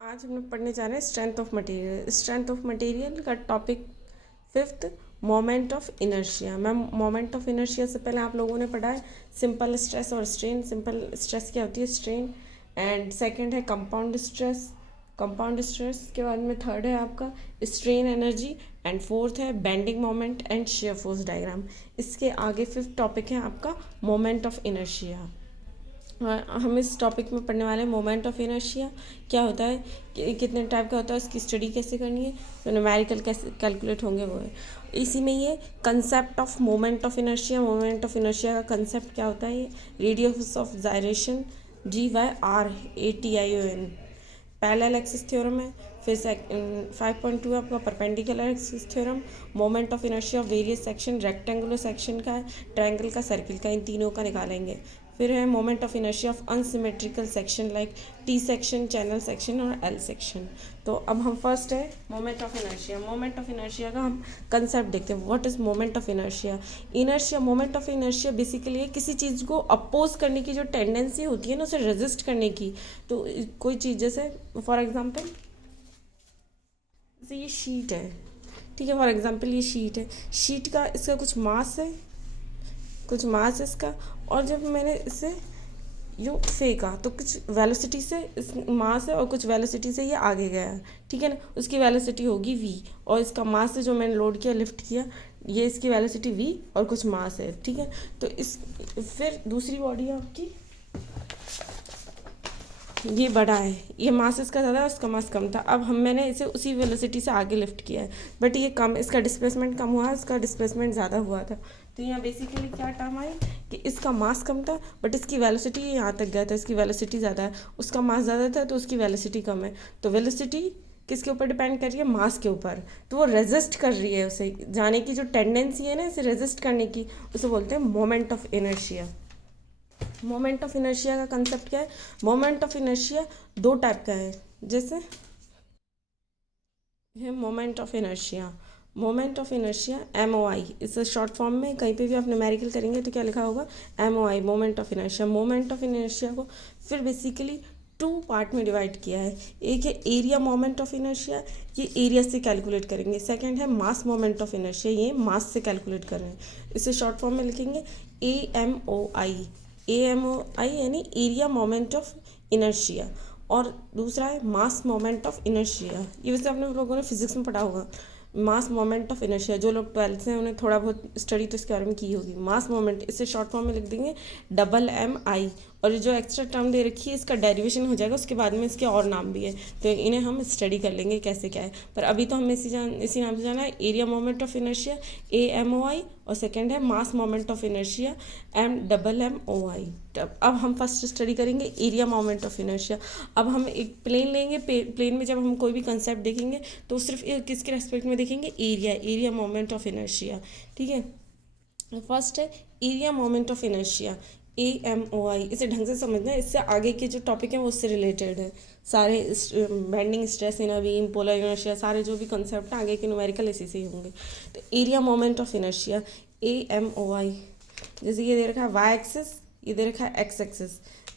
आज हम लोग पढ़ने जा रहे हैं strength of material. Strength of material का topic fifth, moment of inertia. Ma'am, moment of inertia से पहले आप लोगों ने पढ़ा है सिंपल स्ट्रेस और स्ट्रेन। सिंपल स्ट्रेस क्या होती है? स्ट्रेन। एंड सेकंड है कंपाउंड स्ट्रेस। कंपाउंड स्ट्रेस के बाद में थर्ड है आपका स्ट्रेन एनर्जी। एंड फोर्थ है bending moment and shear force diagram. इसके आगे फिफ्थ टॉपिक है आपका मोमेंट ऑफ इनर्शिया। हम इस टॉपिक में पढ़ने वाले हैं मोमेंट ऑफ इनर्शिया क्या होता है, कितने टाइप का होता है, उसकी स्टडी कैसे करनी है, तो न्यूमेरिकल कैसे कैलकुलेट होंगे वो है। इसी में ये concept of moment of inertia. Moment of inertia का कंसेप्ट क्या होता है? ये radius of gyration G/R/ATION parallel axis theorem है। फिर 5.2 आपका perpendicular axis theorem. Moment of inertia of various section, rectangular section का है, ट्रायंगल का, सर्किल का, इन तीनों का निकालेंगे। फिर है moment of inertia of unsymmetrical section like T section, channel section और एल सेक्शन। तो अब हम फर्स्ट है moment of inertia. Moment of inertia का हम कंसेप्ट देखते हैं। What is moment of inertia? Inertia, moment of inertia basically किसी चीज़ को अपोज करने की जो टेंडेंसी होती है ना, उसे रेजिस्ट करने की। तो कोई चीज़ जैसे फॉर एग्जाम्पल ये शीट है, ठीक है, फॉर एग्जाम्पल ये शीट है। शीट का इसका कुछ मास है, कुछ मास इसका, और जब मैंने इसे यूँ फेंका तो कुछ वेलोसिटी से इस मास है और कुछ वेलोसिटी से ये आगे गया, ठीक है ना, उसकी वेलोसिटी होगी v। और इसका मास से जो मैंने लोड किया, लिफ्ट किया, ये इसकी वेलोसिटी v और कुछ मास है, ठीक है। तो इस फिर दूसरी बॉडी है आपकी, ये बड़ा है, ये मास इसका ज़्यादा है, उसका मास कम था। अब मैंने इसे उसी वेलोसिटी से आगे लिफ्ट किया है, बट ये कम, इसका डिस्प्लेसमेंट कम हुआ, इसका डिस्प्लेसमेंट ज़्यादा हुआ था। तो यहाँ बेसिकली क्या टर्म आई कि इसका मास कम था बट इसकी वेलोसिटी यहाँ तक गया था, इसकी वेलोसिटी ज़्यादा है, उसका मास ज़्यादा था तो उसकी वेलोसिटी कम है। तो वेलोसिटी किसके ऊपर डिपेंड कर रही है? मास के ऊपर। तो वो रेजिस्ट कर रही है, उसे जाने की जो टेंडेंसी है ना, इसे रेजिस्ट करने की, उसे बोलते हैं moment of inertia. Moment of inertia का कंसेप्ट क्या है? मोमेंट ऑफ इनर्शिया दो टाइप का है। जैसे है moment of inertia, moment of inertia MOI, इसे शॉर्ट फॉर्म में कहीं पे भी आप न्यूमेरिकल करेंगे तो क्या लिखा होगा? MOI, moment of inertia. Moment of inertia को फिर बेसिकली टू पार्ट में डिवाइड किया है। एक है एरिया मोमेंट ऑफ इनर्शिया, ये एरिया से कैलकुलेट करेंगे। सेकंड है मास मोमेंट ऑफ इनर्शिया, ये मास से कैलकुलेट कर रहे हैं। इसे शॉर्ट फॉर्म में लिखेंगे AMOI। AMOI यानी एरिया मोमेंट ऑफ इनर्शिया, और दूसरा है मास मोमेंट ऑफ इनर्शिया। ये वैसे आपने लोगों ने फिजिक्स में पढ़ा होगा, मास मोमेंट ऑफ इनर्शिया। जो लोग 12th से हैं उन्हें थोड़ा बहुत स्टडी तो इसके बारे में की होगी। मास मोमेंट, इसे शॉर्ट फॉर्म में लिख देंगे MMI। और ये जो एक्स्ट्रा टर्म दे रखी है इसका डेरिवेशन हो जाएगा, उसके बाद में इसके और नाम भी है, तो इन्हें हम स्टडी कर लेंगे कैसे क्या है। पर अभी तो हमें इसी नाम से जाना है, area moment of inertia AMOI, और सेकेंड है mass moment of inertia MMMOI। अब हम फर्स्ट स्टडी करेंगे एरिया मोमेंट ऑफ इनर्शिया। अब हम एक प्लेन लेंगे, प्लेन में जब हम कोई भी कंसेप्ट देखेंगे तो सिर्फ किसके रेस्पेक्ट में देखेंगे? Area, area moment of inertia, ठीक है। फर्स्ट है area moment of inertia AMOI। इसे ढंग से समझना है, इससे आगे के जो टॉपिक हैं वो उससे रिलेटेड है। सारे bending stress in a beam, polar inertia, सारे जो भी कंसेप्ट हैं आगे के न्यूमेरिकल इसी से ही होंगे। तो area moment of inertia AMOI, जैसे ये दे रखा है वाई एक्सिस, ये दे रखा है एक्स एक्सिस।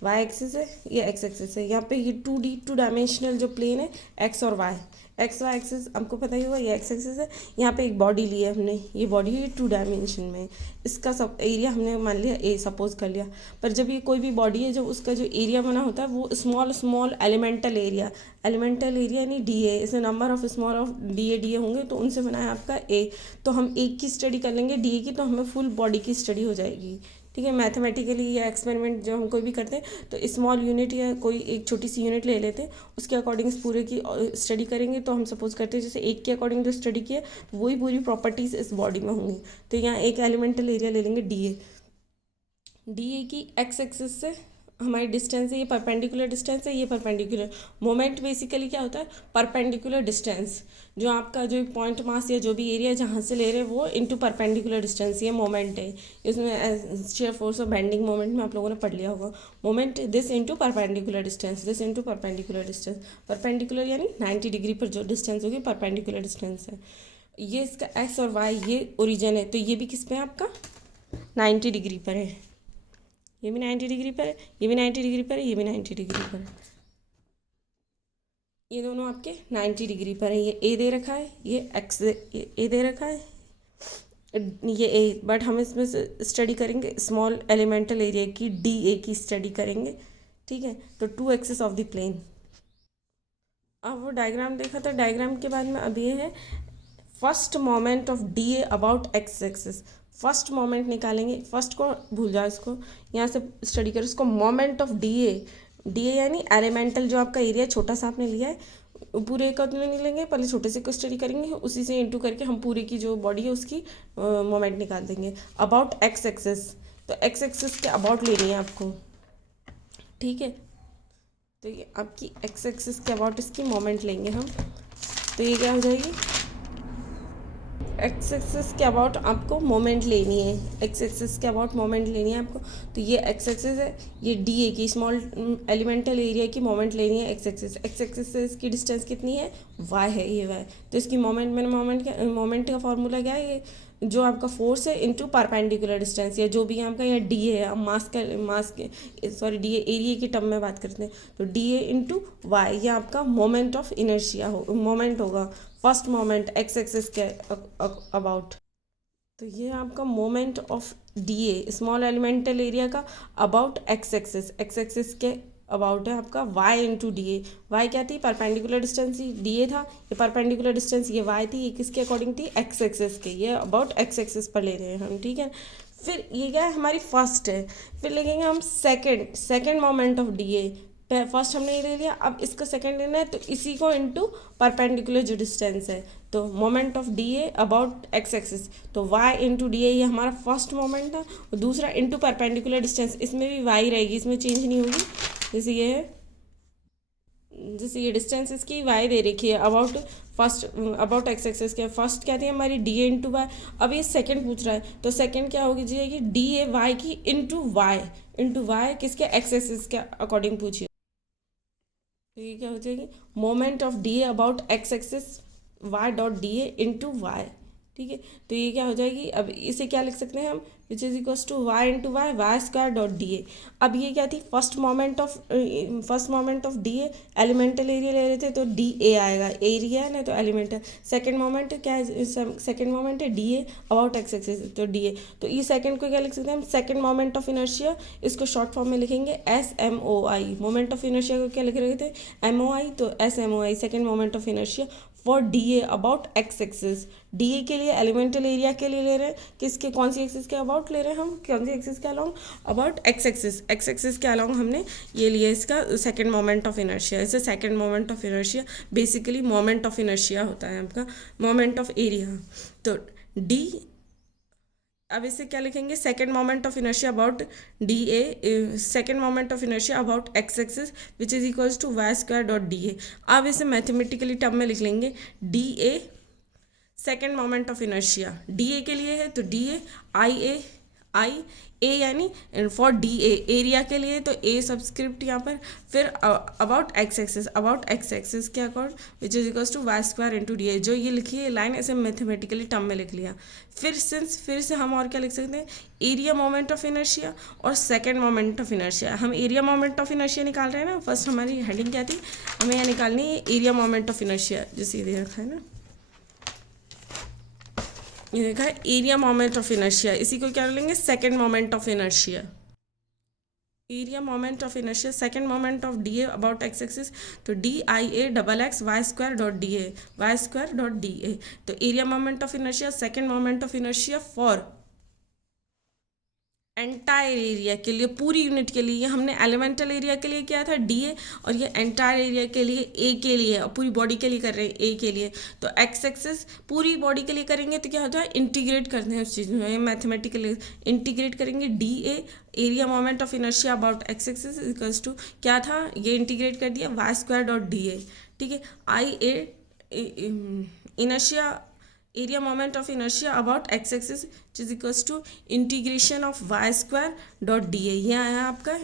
वाई एक्सिस है, ये एक्स एक्सिस है। यहाँ पे ये 2D, टू डायमेंशनल जो प्लेन है, एक्स और वाई, एक्स वाई एक्सिस हमको पता ही होगा, ये एक्स एक्सिस है। यहाँ पे एक बॉडी ली है हमने, ये बॉडी है, ये 2 डायमेंशन में, इसका सब एरिया हमने मान लिया A सपोज कर लिया। पर जब ये कोई भी बॉडी है, जब उसका जो एरिया बना होता है वो small small elemental area, elemental area यानी DA, इसे number of small of DA होंगे तो उनसे बना है आपका A। तो हम एक की स्टडी कर लेंगे DA की, तो हमें फुल बॉडी की स्टडी हो जाएगी, ठीक है। मैथमेटिकली या एक्सपेरिमेंट जब हम कोई भी करते हैं तो स्मॉल यूनिट या कोई एक छोटी सी यूनिट ले लेते हैं, उसके अकॉर्डिंग इस पूरे की स्टडी करेंगे। तो हम सपोज करते हैं जैसे एक के अकॉर्डिंग जो स्टडी किया वही पूरी प्रॉपर्टीज़ इस बॉडी में होंगी। तो यहाँ एक एलिमेंटल एरिया ले लेंगे DA। DA की एक्स एक्सिस से हमारी डिस्टेंस है, ये परपेंडिकुलर डिस्टेंस है, ये परपेंडिकुलर। मोमेंट बेसिकली क्या होता है? परपेंडिकुलर डिस्टेंस, जो आपका जो पॉइंट मास या जो भी एरिया जहाँ से ले रहे हैं वो इनटू परपेंडिकुलर डिस्टेंस, ये मोमेंट है। इसमें शेयर फोर्स और बेंडिंग मोमेंट में आप लोगों ने पढ़ लिया होगा। Moment this into perpendicular distance, this into perpendicular distance. Perpendicular यानी 90 डिग्री पर जो डिस्टेंस होगी परपेंडिकुलर डिस्टेंस है। ये इसका एक्स और वाई ये ओरिजिन है, तो ये भी किस पे है आपका? 90 डिग्री पर है। ये भी 90 डिग्री पर है, ये भी 90 डिग्री पर है, ये भी 90 डिग्री पर है। ये दोनों आपके 90 डिग्री पर है। ये ए दे रखा है, ये एक्स ए दे रखा है, ये ए, बट हम इसमें से स्टडी करेंगे स्मॉल एलिमेंटल एरिया की, डी ए की स्टडी करेंगे। ठीक है, तो 2 एक्सिस ऑफ द प्लेन। अब वो डायग्राम देखा था, डायग्राम के बाद में अब ये है first moment of D A about X axis. First moment निकालेंगे, फर्स्ट को भूल जाओ, इसको यहाँ से स्टडी करो। इसको मोमेंट ऑफ डी ए यानी एलिमेंटल जो आपका एरिया छोटा सा आपने लिया है, पूरे का नहीं लेंगे, पहले छोटे से को स्टडी करेंगे, उसी से इंटू करके हम पूरे की जो बॉडी है उसकी मोमेंट निकाल देंगे। अबाउट एक्स एक्सिस, तो एक्स एक्सिस के अबाउट लेनी है आपको। ठीक है, तो ये आपकी एक्स एक्सिस के अबाउट इसकी मोमेंट लेंगे हम। तो ये क्या हो जाएगी, एक्स एक्सिस के अबाउट आपको मोमेंट लेनी है, एक्स एक्सिस के अबाउट मोमेंट लेनी है आपको। तो ये एक्स एक्सिस है, ये डी ए की स्मॉल एलिमेंटल एरिया की मोमेंट लेनी है एक्स एक्सिस। एक्स एक्सिस से इसकी डिस्टेंस कितनी है, वाई है, ये वाई। तो इसकी मोमेंट, मैंने मोमेंट का फॉर्मूला क्या है, ये जो आपका फोर्स है इंटू परपेंडिकुलर डिस्टेंस, या जो भी आपका यहाँ डी है, अब मास के सॉरी डी ए एरिया की टर्म में बात करते हैं, तो डी ए इंटू वाई, ये आपका मोमेंट ऑफ इनर्शिया मोमेंट होगा, फर्स्ट मोमेंट एक्स एक्सिस के अबाउट। तो ये आपका moment of D A small elemental area का अबाउट एक्स एक्सिस के अबाउट है आपका Y into D A. Y क्या थी, परपेंडिकुलर डिस्टेंस ही, डी ए था, ये परपेंडिकुलर डिस्टेंस, ये वाई थी, ये किसके अकॉर्डिंग थी, एक्स एक्सिस के, ये अबाउट एक्स एक्सिस पर ले रहे हैं हम। ठीक है, फिर ये क्या है, हमारी फर्स्ट है। फिर लिखेंगे हम second moment of D A. First हमने ये ले लिया, अब इसका सेकंड लेना है, तो इसी को इनटू परपेंडिकुलर जो डिस्टेंस है, तो moment of D A about X axis, तो वाई इंटू डी ए, ये हमारा फर्स्ट मोमेंट है। और दूसरा इंटू परपेंडिकुलर डिस्टेंस, इसमें भी वाई रहेगी, इसमें चेंज नहीं होगी। जैसे ये है, जैसे ये डिस्टेंस इसकी वाई दे रखी है about first, about X axis के। फर्स्ट क्या थी हमारी डी ए इंटू वाई, अब ये सेकंड पूछ रहा है, तो सेकंड क्या होगी जी, कि डी ए वाई की इंटू वाई किसके, एक्स एक्सिस के अकॉर्डिंग पूछिए। तो ये क्या हो जाएगी, moment of D A about X axis Y dot D A into Y. ठीक है, तो ये क्या हो जाएगी, अब इसे क्या लिख सकते हैं हम, which is equals to Y into Y square dot D A. अब ये क्या थी, first moment of D A, elemental area ले रहे थे, तो डी ए आएगा, एरिया है ना, तो एलिमेंटल। सेकंड मोमेंट क्या है, सेकंड मोमेंट है D A about X axis, तो डी ए। तो ये सेकंड को क्या लिख सकते हैं हम, सेकंड मोमेंट ऑफ इनर्शिया, इसको शॉर्ट फॉर्म में लिखेंगे S M O I. Moment of inertia को क्या लिख रहे थे, एम ओ आई, तो S M O I, second moment of inertia for D A about X axis. D A के लिए एलिमेंटल एरिया के लिए ले रहे हैं, किसके, कौन सी एक्सिस के अबाउट ले रहे हैं हम, कौन सी एक्सिस के अलोंग, अबाउट एक्स एक्सिस के अलोंग हमने ये लिया इसका सेकंड मोमेंट ऑफ इनर्शिया। इसे second moment of inertia, basically moment of inertia होता है आपका, मोमेंट ऑफ एरिया। तो डी, अब इसे क्या लिखेंगे, second moment of inertia about D A, second moment of inertia about X axis which is equals to Y square dot D A. अब इसे मैथमेटिकली टर्म में लिख लेंगे, D A second moment of inertia, D A के लिए है, तो D ए आई ए यानी फॉर डी ए एरिया के लिए, तो ए सब्सक्रिप्ट यहाँ पर, फिर अबाउट एक्स एक्सिस के accord which is equals to Y square into D A. जो ये लिखी है लाइन, ऐसे मैथमेटिकली टर्म में लिख लिया। फिर से हम और क्या लिख सकते हैं, एरिया मोमेंट ऑफ इनर्शिया और सेकेंड मोमेंट ऑफ इनर्शिया। हम एरिया मोमेंट ऑफ इनर्शिया निकाल रहे हैं ना, फर्स्ट हमारी हेडिंग क्या थी, हमें यहाँ निकालनी है एरिया मोमेंट ऑफ इनर्शिया, जो सीधे रखा है ना, ये देखा है एरिया मोमेंट ऑफ इनर्शिया, इसी को क्या लेंगे, second moment of inertia. Area moment of inertia second moment of D A about X axis, तो D I A double X Y square dot D A, Y square dot D A. तो area moment of inertia second moment of inertia for entire area के लिए, पूरी unit के लिए। हमने elemental area के लिए किया था डी ए, और ये एंटायर एरिया के लिए ए के लिए, और पूरी बॉडी के लिए कर रहे हैं ए के लिए। तो एक्स एक्सिस पूरी बॉडी के लिए करेंगे तो क्या होता है, इंटीग्रेट करते हैं उस चीज़ में, मैथमेटिकली इंटीग्रेट करेंगे। D A area moment of inertia about X axis equals to क्या था, ये इंटीग्रेट कर दिया Y square dot D A. ठीक है, I A inertia area moment of inertia about X axis which is equals to integration of Y square dot D A. यह आया आपका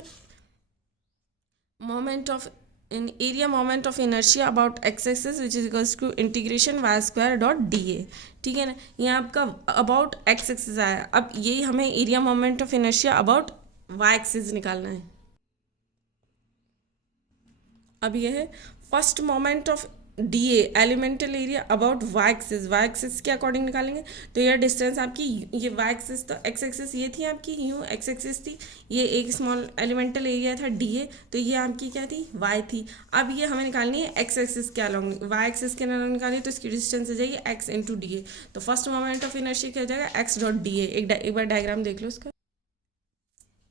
moment of area moment of inertia about X axis which is equals to integration Y square dot D A. ठीक है ना, यहाँ आपका about X axis आया। अब यही हमें area moment of inertia about Y axis निकालना है। अब ये है first moment of D A elemental area about Y axis के अकॉर्डिंग निकालेंगे। तो ये डिस्टेंस आपकी ये वाई एक्सिस, तो एक्स एक्सिस ये थी आपकी, यू एक्स एक्सिस थी, ये एक स्मॉल एलिमेंटल एरिया था डी ए, तो ये आपकी क्या थी, वाई थी। अब ये हमें निकालनी है एक्स एक्सिस के अलॉन्ग, वाई एक्सिस के अलॉन्ग निकालनी है, तो इसकी डिस्टेंस हो जाएगी एक्स इंटू डी ए। तो फर्स्ट मोमेंट ऑफ इनर्शिया क्या हो जाएगा, एक्स डॉट डी ए। एक बार डायग्राम देख लो इसका।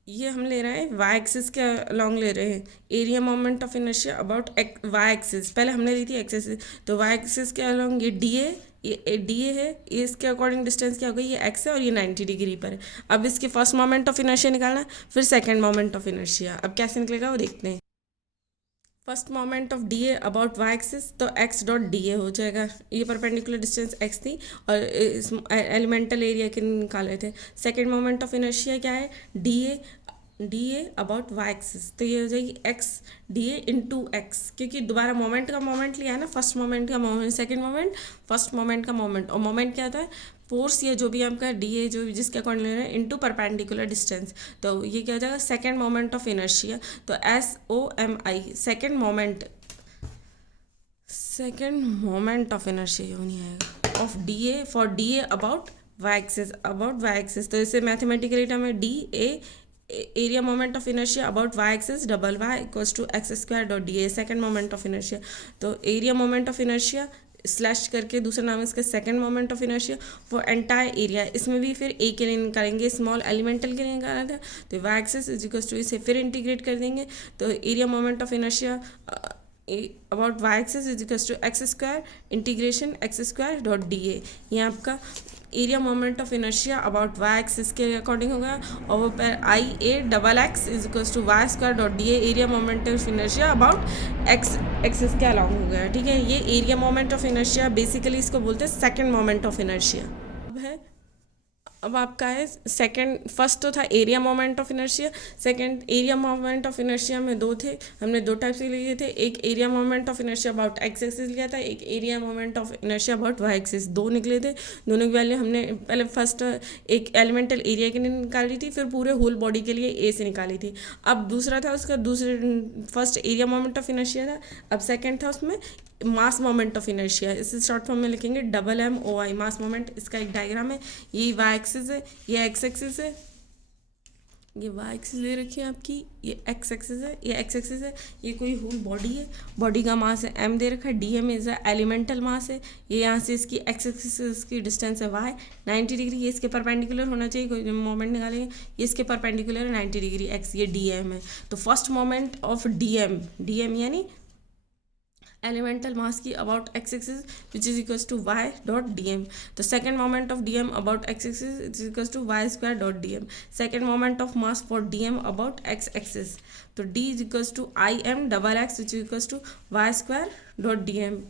ये हम ले रहे हैं वाई एक्सिस के लॉन्ग ले रहे हैं, area moment of inertia about Y axis, पहले हमने ली थी एक्स एक्सिस, तो वाई एक्सिस के अलॉन्ग ये डी ए, ये डी ए है, ये इसके अकॉर्डिंग डिस्टेंस क्या हो गई, ये एक्स है और ये 90 डिग्री पर है। अब इसके फर्स्ट मोमेंट ऑफ इनर्शिया निकालना है, फिर सेकेंड मोमेंट ऑफ इनर्शिया। अब कैसे निकलेगा वो देखते हैं। First moment of D A about Y axis, तो एक्स डॉट डी ए हो जाएगा, ये परपेंडिकुलर डिस्टेंस एक्स थी और इस एलिमेंटल एरिया के निकाले थे। सेकेंड मोमेंट ऑफ इनर्शिया क्या है, D A about Y axis, तो ये हो जाएगी X D A into X, क्योंकि दोबारा मोमेंट का मोमेंट लिया है ना, फर्स्ट मोमेंट का moment, second moment, first moment का मोमेंट, और मोमेंट क्या था, फोर्स या जो भी आपका डी ए जो भी जिसके अकॉर्डिंग ले रहे हैं इंटू परपेंडिकुलर डिस्टेंस, तो ये क्या हो जाएगा सेकेंड मोमेंट ऑफ इनर्शिया। तो SOMI second moment of inertia ये नहीं आएगा, of D A for D A about Y axis, तो इसे मैथमेटिकली टर्म में D A area moment of inertia about Y axis double Y equals to X square dot D A, second moment of inertia. तो area moment of inertia slash करके दूसरा नाम है इसका second moment of inertia for entire area, इसमें भी फिर ए के लिए निकालेंगे, स्मॉल एलिमेंटल के लिए निकाला था, तो Y axis is equals to, इसे फिर इंटीग्रेट कर देंगे, तो area moment of inertia about Y axis is equals to X square integration X square dot D A. ये आपका area moment of inertia about Y axis के according होगा, और वो पर IA XX is equals to Y square dot D A, area moment of inertia about X axis के along हो गया, ठीक है। ये area moment of inertia basically इसको बोलते हैं सेकेंड मोमेंट ऑफ इनर्शिया। अब आपका है सेकंड, फर्स्ट तो था area moment of inertia, second area moment of inertia में दो थे, हमने दो टाइप से लिए थे, एक area moment of inertia about X axis लिया था, एक area moment of inertia about Y axis, दो निकले थे। दोनों की वैल्यू हमने पहले फर्स्ट एक एलिमेंटल एरिया के लिए निकाली थी, फिर पूरे होल बॉडी के लिए ए से निकाली थी। अब दूसरा था उसका first area moment of inertia था, अब सेकेंड था उसमें मास मोमेंट ऑफ इनर्शिया, इसे शॉर्ट फॉर्म में लिखेंगे MMOI, मास मोमेंट। इसका एक डायग्राम है, ये वाई एक्सिस है, ये एक्स एक्सिस है, ये वाई एक्सिस दे रखी है आपकी, ये एक्स एक्सिस है, ये एक्स एक्सिस है, ये कोई होल बॉडी है, बॉडी का मास है m दे रखा है, DM इज एलिमेंटल मास है, ये यहाँ से इसकी एक्स एक्सिस की डिस्टेंस है y 90 डिग्री, ये इसके परपेंडिकुलर होना चाहिए, कोई मोमेंट निकालेंगे, ये इसके परपेंडिकुलर है 90 डिग्री x, ये DM है। तो फर्स्ट मोमेंट ऑफ DM यानी एलिमेंटल मास की about X axis which is equals to Y dot D M. तो second moment of D M about X axis is equals to Y square dot D M. Second moment of mass for D M about X axis, तो D is equals to IM XX which is equals to Y square dot D M,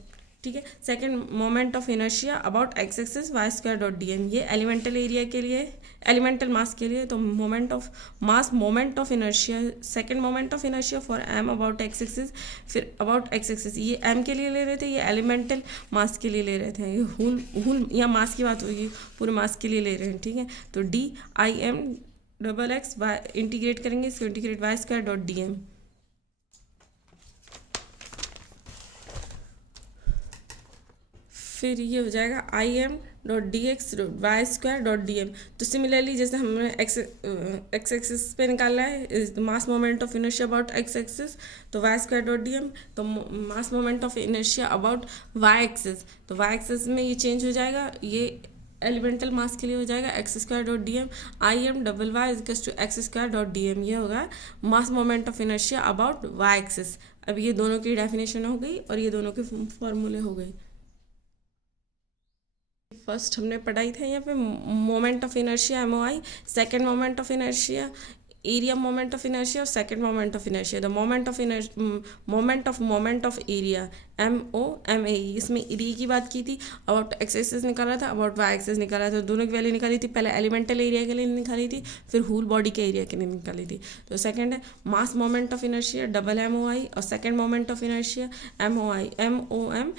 ठीक है। Second moment of inertia about X axis Y square dot D M, ये elemental area के लिए, elemental mass के लिए। तो moment of mass, moment of inertia, second moment of inertia for m about X axis, फिर about X axis ये m के लिए ले रहे थे, ये एलिमेंटल मास के लिए ले रहे थे, ये हुल या मास की बात होगी, पूरे मास के लिए ले रहे हैं, ठीक है। तो DIM XX वाई इंटीग्रेट करेंगे, इसको integrate Y square dot D M, फिर ये हो जाएगा IM.dx.y² तो सिमिलरली जैसे हमने एक्स एक्सिस पे निकाला है mass moment of inertia about X axis, तो y².dm, तो mass moment of inertia about Y axis, तो वाई एक्सिस में ये चेंज हो जाएगा, ये एलिमेंटल मास के लिए हो जाएगा x².dm, IM/y=x².dm, ये होगा mass moment of inertia about Y axis. अब ये दोनों की डेफिनेशन हो गई और ये दोनों के फॉर्मूले हो गए। फर्स्ट हमने पढ़ाई था यहाँ पे moment of inertia MOI, second moment of inertia area moment of inertia और second moment of inertia, the moment of area MOMA, इसमें एरिया की बात की थी, अबाउट एक्स एक्सिस निकाला था, अबाउट वाई एक्सिस निकाला था, दोनों की वैल्यू निकाली थी, पहले एलिमेंटल एरिया के लिए निकाली थी, फिर होल बॉडी के एरिया के लिए निकाली थी। तो सेकंड है mass moment of inertia MMOI और second moment of inertia MOM,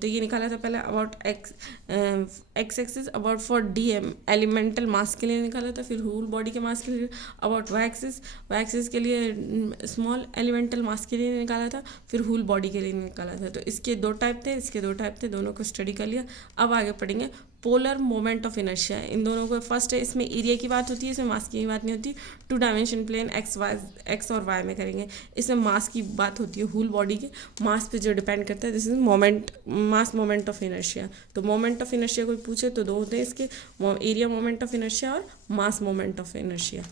तो ये निकाला था पहले about X X axis about for D elemental mass के लिए निकाला था, फिर होल बॉडी के मास के लिए अबाउट वाई एक्सिस के लिए स्मॉल एलिमेंटल मास के लिए निकाला था, फिर होल बॉडी के लिए निकाला था। तो इसके दो टाइप थे, इसके दो टाइप थे, दोनों को स्टडी कर लिया। अब आगे पढ़ेंगे पोलर मोमेंट ऑफ इनर्शिया। इन दोनों को फर्स्ट है, इसमें एरिया की बात होती है, इसमें मास की बात नहीं होती। 2 डायमेंशन प्लेन एक्स और वाई में करेंगे। इसमें मास की बात होती है, होल बॉडी के मास पे जो डिपेंड करता है, this is mass moment of inertia. तो मोमेंट ऑफ इनर्शिया कोई पूछे तो दो होते हैं इसके, एरिया मोमेंट ऑफ इनर्शिया और मास मोमेंट ऑफ इनर्शिया।